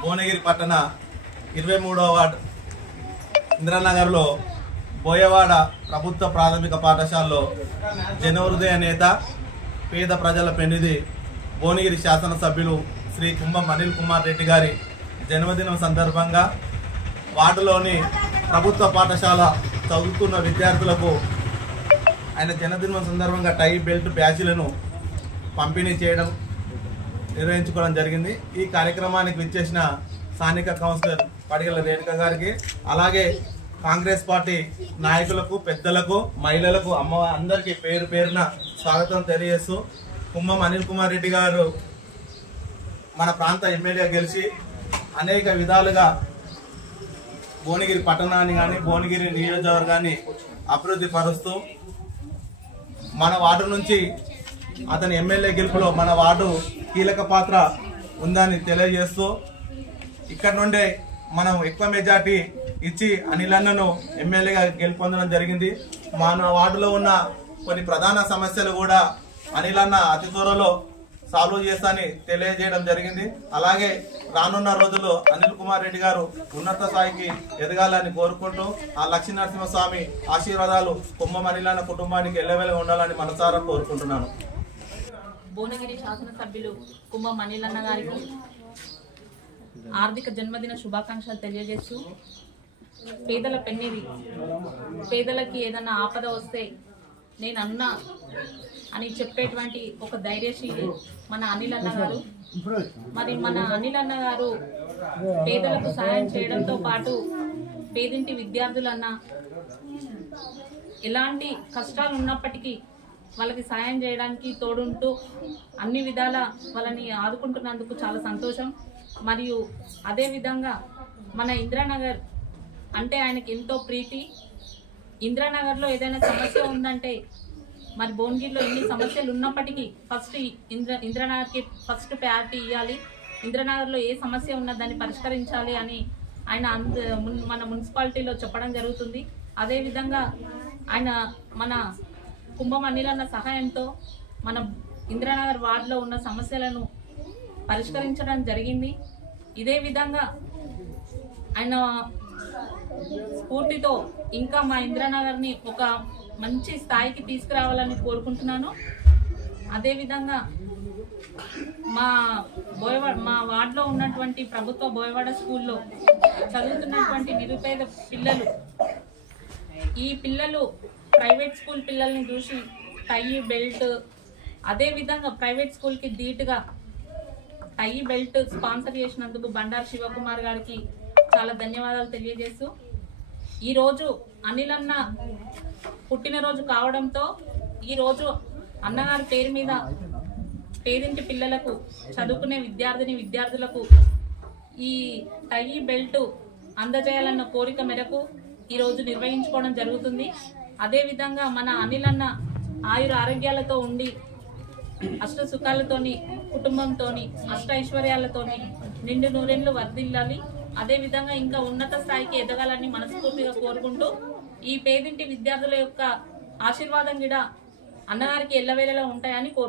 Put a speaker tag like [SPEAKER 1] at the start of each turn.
[SPEAKER 1] భువనగిరి పట్టణ ఇరవై మూడవ వార్డు ఇంద్రానగర్లో బోయవాడ ప్రభుత్వ ప్రాథమిక పాఠశాలలో జనహృదయ నేత పేద ప్రజల పెనిధి భువనగిరి శాసనసభ్యులు శ్రీ కుంభం అనిల్ కుమార్ రెడ్డి గారి జన్మదినం సందర్భంగా వార్డులోని ప్రభుత్వ పాఠశాల చదువుతున్న విద్యార్థులకు ఆయన జన్మదినం సందర్భంగా టై బెల్ట్ బ్యాచ్లను పంపిణీ చేయడం నిర్వహించుకోవడం జరిగింది. ఈ కార్యక్రమానికి విచ్చేసిన స్థానిక కౌన్సిలర్ పడిగల రేణుక గారికి అలాగే కాంగ్రెస్ పార్టీ నాయకులకు పెద్దలకు మహిళలకు అమ్మ అందరికీ పేరు పేరున స్వాగతం తెలియజేస్తూ కుంభం అనిల్ కుమార్ రెడ్డి గారు మన ప్రాంత ఎమ్మెల్యే గెలిచి అనేక విధాలుగా భువనగిరి పట్టణాన్ని కానీ భువనగిరి నియోజకవర్గాన్ని అభివృద్ధి పరుస్తూ మన వార్డు నుంచి అతని ఎమ్మెల్యే గెలుపులో మన వార్డు కీలక పాత్ర ఉందని తెలియజేస్తూ ఇక్కడ నుండే మనం ఎక్కువ మెజార్టీ ఇచ్చి అనిలన్నను ఎమ్మెల్యేగా గెలుపొందడం జరిగింది. మన వార్డులో ఉన్న కొన్ని ప్రధాన సమస్యలు కూడా అనిలన్న అతి త్వరలో సాల్వ్ చేస్తానని తెలియజేయడం జరిగింది. అలాగే రానున్న రోజుల్లో అనిల్ కుమార్ రెడ్డి గారు ఉన్నత స్థాయికి ఎదగాలని కోరుకుంటూ ఆ లక్ష్మీ నరసింహస్వామి ఆశీర్వాదాలు కుంభం అనిలన్న కుటుంబానికి ఎల్లవేళగా ఉండాలని మనసారా కోరుకుంటున్నాను.
[SPEAKER 2] భువనగిరి శాసనసభ్యులు కుంభం అనిలన్న గారికి ఆర్థిక జన్మదిన శుభాకాంక్షలు తెలియజేస్తూ పేదల పెన్నిది. పేదలకి ఏదైనా ఆపద వస్తే నేను అన్నా అని చెప్పేటువంటి ఒక ధైర్యశీలి మన అనిల్ అన్న గారు. మరి మన అనిల్ అన్న గారు పేదలకు సహాయం చేయడంతో పాటు పేదింటి విద్యార్థులన్నా ఎలాంటి కష్టాలు ఉన్నప్పటికీ వాళ్ళకి సాయం చేయడానికి తోడుంటూ అన్ని విధాల వాళ్ళని ఆదుకుంటున్నందుకు చాలా సంతోషం. మరియు అదే విధంగా మన ఇంద్రానగర్ అంటే ఆయనకి ఎంతో ప్రీతి. ఇంద్రానగర్లో ఏదైనా సమస్య ఉందంటే మరి భువనగిరిలో ఎన్ని సమస్యలు ఉన్నప్పటికీ ఫస్ట్ ఇంద్ర ఇంద్రనగర్కి ఫస్ట్ ప్రయారిటీ ఇవ్వాలి ఇంద్రనగర్లో ఏ సమస్య ఉన్నా దాన్ని పరిష్కరించాలి అని ఆయన అంద మన మున్సిపాలిటీలో చెప్పడం జరుగుతుంది. అదేవిధంగా ఆయన మన కుంభం సహాయంతో మన ఇంద్రనగర్ వార్డులో ఉన్న సమస్యలను పరిష్కరించడం జరిగింది. ఇదే విధంగా ఆయన స్ఫూర్తితో ఇంకా మా ఇంద్రనగర్ని ఒక మంచి స్థాయికి తీసుకురావాలని కోరుకుంటున్నాను. అదేవిధంగా మా బోయవాడ మా వార్డులో ఉన్నటువంటి ప్రభుత్వ బోయవాడ స్కూల్లో చదువుతున్నటువంటి నిరుపేద పిల్లలు ఈ పిల్లలు ప్రైవేట్ స్కూల్ పిల్లల్ని చూసి టై బెల్ట్ అదే విధంగా ప్రైవేట్ స్కూల్కి ధీటుగా టై బెల్ట్ స్పాన్సర్ చేసినందుకు బండారు శివకుమార్ గారికి చాలా ధన్యవాదాలు తెలియజేస్తూ ఈరోజు అనిల్ అన్న పుట్టినరోజు కావడంతో ఈరోజు అన్నగారి పేరు మీద పేదింటి పిల్లలకు చదువుకునే విద్యార్థిని విద్యార్థులకు ఈ టై బెల్ట్ అందజేయాలన్న కోరిక మేరకు ఈరోజు నిర్వహించుకోవడం జరుగుతుంది. అదేవిధంగా మన అనిలన్న ఆయుర ఆరోగ్యాలతో ఉండి అష్ట సుఖాలతోని కుటుంబంతోని అష్ట ఐశ్వర్యాలతోని నిండు నూరెండ్లు వర్ధిల్లాలి. అదేవిధంగా ఇంకా ఉన్నత స్థాయికి ఎదగాలని మనస్ఫూర్తిగా కోరుకుంటూ ఈ పేదింటి విద్యార్థుల యొక్క ఆశీర్వాదం కూడా అన్నగారికి ఎల్లవేళలా ఉంటాయని కోరు